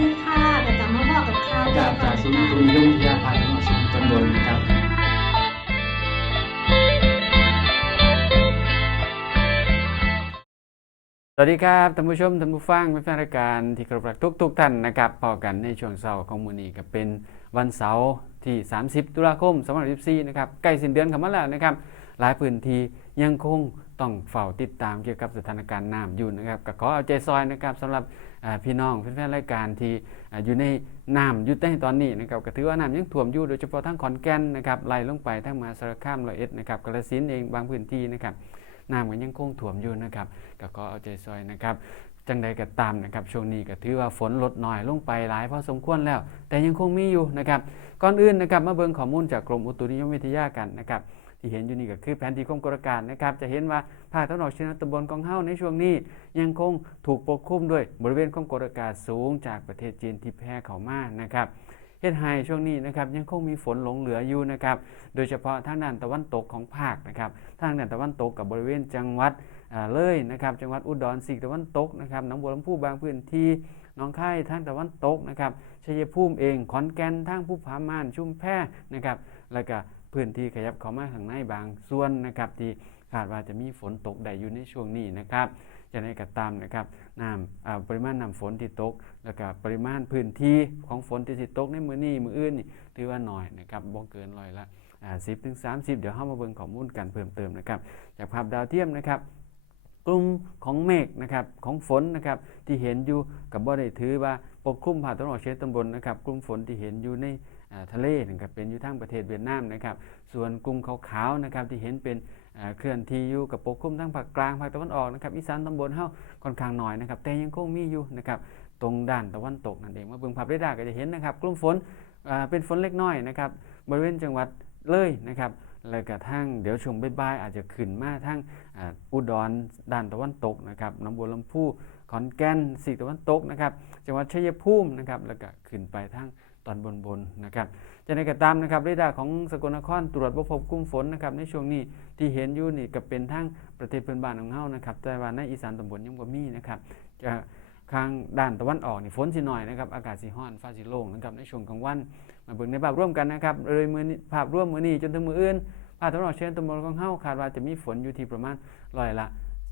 ดีค่ะแต่กลับมาบอกกับข่าวจากจากศูนย์อุตุนิยมวิทยาภาคตะวันออกเฉียงตำบลนะครับสวัสดีครับท่านผู้ชมท่านผู้ฟังแฟนรายการที่เคารพรักทุกทุกๆท่านนะครับพอกันในช่วงเสาร์ของมือนี้ก็เป็นวันเสาร์ที่ 30 ตุลาคม2024นะครับใกล้สิ้นเดือนเข้ามาแล้วนะครับ หลายพื้นที่ยังคงต้องเฝ้าติดตามเกี่ยวกับสถานการณ์น้ำอยู่นะครับก็ขอเอาใจซอยนะครับสำหรับ พี่น้องแฟนๆรายการที่อยู่ในน้ำอยู่ในตอนนี้นะครับก็ถือว่าน้ำยังท่วมอยู่โดยเฉพาะทั้งขอนแก่นนะครับไหลลงไปทั้งมาสารคามร้อยเอ็ดนะครับกาฬสินเองบางพื้นที่นะครับน้ำก็ยังคงท่วมอยู่นะครับก็ขอเอาใจซอยนะครับจังใดก็ตามนะครับช่วงนี้ก็ถือว่าฝนลดน้อยลงไปหลายพอสมควรแล้ว แต่ยังคงมีอยู่นะครับก่อนอื่นนะครับมาเบิ่งข้อมูลจากกรมอุตุนิยมวิทยากันนะครับ ที่เห็นอยู่นี่ก็คือแผนที่ความกดอากาศนะครับ จะเห็นว่าภาคตะวันออกเฉียงเหนือตำบลกองเฮ้าในช่วงนี้ ยังคงถูกปกคลุมด้วยบริเวณความกดอากาศสูงจากประเทศจีนที่แพร่เข้ามานะครับเฮ็ดให้ช่วงนี้นะครับยังคงมีฝนหลงเหลืออยู่นะครับ โดยเฉพาะทางด้านตะวันตกของภาคนะครับทางด้านตะวันตกกับบริเวณจังหวัดอ่าเลยนะครับ จังหวัดอุดรสีตะวันตกนะครับหนองบัวลำพูบางพื้นที่หน้องค่ายทางตะวันตกนะครับชัยภูมิเองขอนแก่นทางผู้ผาม่านชุมแพนะครับแล้วก็ พื้นที่ขยับเข้ามาข้างในบางส่วนนะครับที่คาดว่าจะมีฝนตกได้อยู่ในช่วงนี้นะครับจะได้กระตามนะครับน้ำปริมาณน้ำฝนที่ตก แล้วก็ปริมาณพื้นที่ของฝนที่สิตกในมือนี้มืออื่นนี่ถือว่าน้อยนะครับบ่เกินร้อยละอ่า10ถึง30เดี๋ยวเข้ามาเบิ่งข้อมูลกันเพิ่มเติมนะครับจากภาพดาวเทียมนะครับกลุ่มของเมฆนะครับของฝนนะครับที่เห็นอยู่กับบ่ได้ถือว่าปกคลุมภาคตะวันออกเฉียงตอนบนนะครับกลุ่มฝนที่เห็นอยู่ใน ทะเลนะครับเป็นอยู่ทางประเทศเวียดนามนะครับ ส่วนกลุ่มขาวๆนะครับที่เห็นเป็นเคลื่อนที่อยู่กับปกคลุมทั้งภาคกลางภาคตะวันออกนะครับอีสานตอนบนเฮาค่อนข้างน้อยนะครับ แต่ยังคงมีอยู่นะครับตรงด้านตะวันตกนั่นเองมาเบิ่งภาพเรดาร์ก็จะเห็นนะครับ กลุ่มฝนเป็นฝนเล็กน้อยนะครับบริเวณจังหวัดเลยนะครับแล้วก็ทั้งเดี๋ยวช่วงบ่ายๆอาจจะขึ้นมาทั้งอุดรด้านตะวันตกนะครับน้องบัวลำพูขอนแก่นสีตะวันตกนะครับจังหวัดชัยภูมินะครับแล้วก็ขึ้นไปทั้ง ตอนบนๆนะครับจะในกระตามนะครับเรดาร์ของสกลนครตรวจบ่พบกลุ่มฝนนะครับในช่วงนี้ที่เห็นอยู่นี่ก็เป็นทั้งประเทศเพื่อนบ้านของเฮานะครับแต่ว่าในอีสานตำบลยังบ่มีนะครับจะข้างด้านตะวันออกนี่ฝนสิหน่อยนะครับอากาศสิร้อนฟ้าสิโล่งนะครับในช่วงกลางวันมาเบิ่งในภาพร่วมกันนะครับโดยมือภาพร่วมมือนี้จนถึงมืออื่นภาคตะวันออกเฉียงตะวันของเฮาคาดว่าจะมีฝนอยู่ที่ประมาณร้อยละ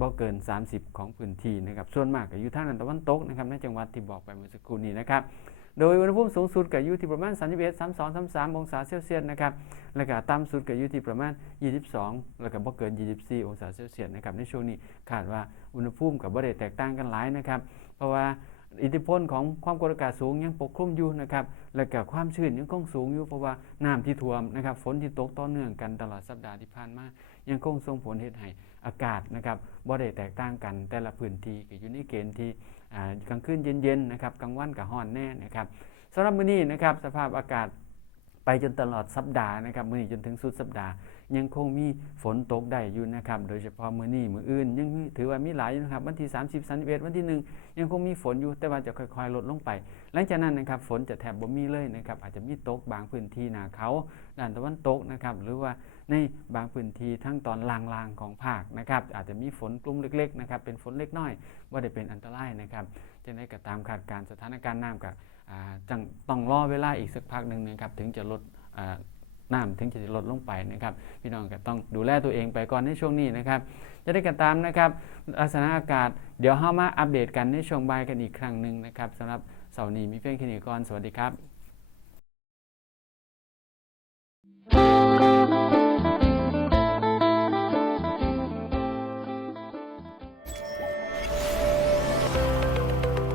บ่เกิน 30 ของพื้นที่นะครับส่วนมากก็อยู่ทางด้านตะวันตกนะครับในจังหวัดที่บอกไปเมื่อสักครู่นี้นะครับ โดยอุณหภูมิสูงสุดก็อยู่ที่ประมาณ 31 32 33 องศาเซลเซียสนะครับ แล้วก็ต่ำสุดก็อยู่ที่ประมาณ 22 แล้วก็บ่เกิน 24 องศาเซลเซียสนะครับ ในช่วงนี้คาดว่าอุณหภูมิกับบ่ได้แตกต่างกันหลายนะครับ เพราะว่า อิทธิพลของความกดอากาศสูงยังปกคลุมอยู่นะครับ และก็ความชื้นยังคงสูงอยู่เพราะว่าน้ำที่ท่วมนะครับ ฝนที่ตกต่อเนื่องกันตลอดสัปดาห์ที่ผ่านมา ยังคงส่งผลเหตุให้อากาศนะครับบ่ได้แตกต่างกันแต่ละพื้นที่ก็อยู่ในเกณฑ์ที่กลางคืนเย็นๆนะครับกลางวันกับห้อนแน่นะครับสำหรับมื้อนี้นะครับสภาพอากาศ ไปจนตลอดสัปดาห์นะครับมื้อนี้จนถึงสุดสัปดาห์ ยังคงมีฝนตกได้อยู่นะครับ โดยเฉพาะมื้อนี้มื้ออื่น ยังถือว่ามีหลายนะครับ วันที่ 30 31วันที่ 1 ยังคงมีฝนอยู่แต่ว่าจะค่อยๆ ลดลงไป หลังจากนั้นนะครับฝนจะแทบบ่มีเลยนะครับอาจจะมีตกบางพื้นที่หนาเขาด้านตะวันตกนะครับหรือว่า ในบางพื้นที่ทั้งตอนล่างๆของภาคนะครับอาจจะมีฝนกลุ่มเล็กๆนะครับเป็นฝนเล็กน้อยว่าได้เป็นอันตรายนะครับจะได้กระตามคาดการสถานการณ์น้ำกับจังต้องรอเวลาอีกสักพักหนึ่งนะครับถึงจะลดน้ำถึงจะลดลงไปนะครับ พี่น้องก็ต้องดูแลตัวเองไปก่อนในช่วงนี้นะครับ จะได้กระตามนะครับลักษณะอากาศเดี๋ยวเข้ามาอัปเดตกันในช่วงบ่ายกันอีกครั้งหนึ่งนะครับสำหรับเสาร์นี้มีเพียงแค่นี้ก่อนสวัสดีครับ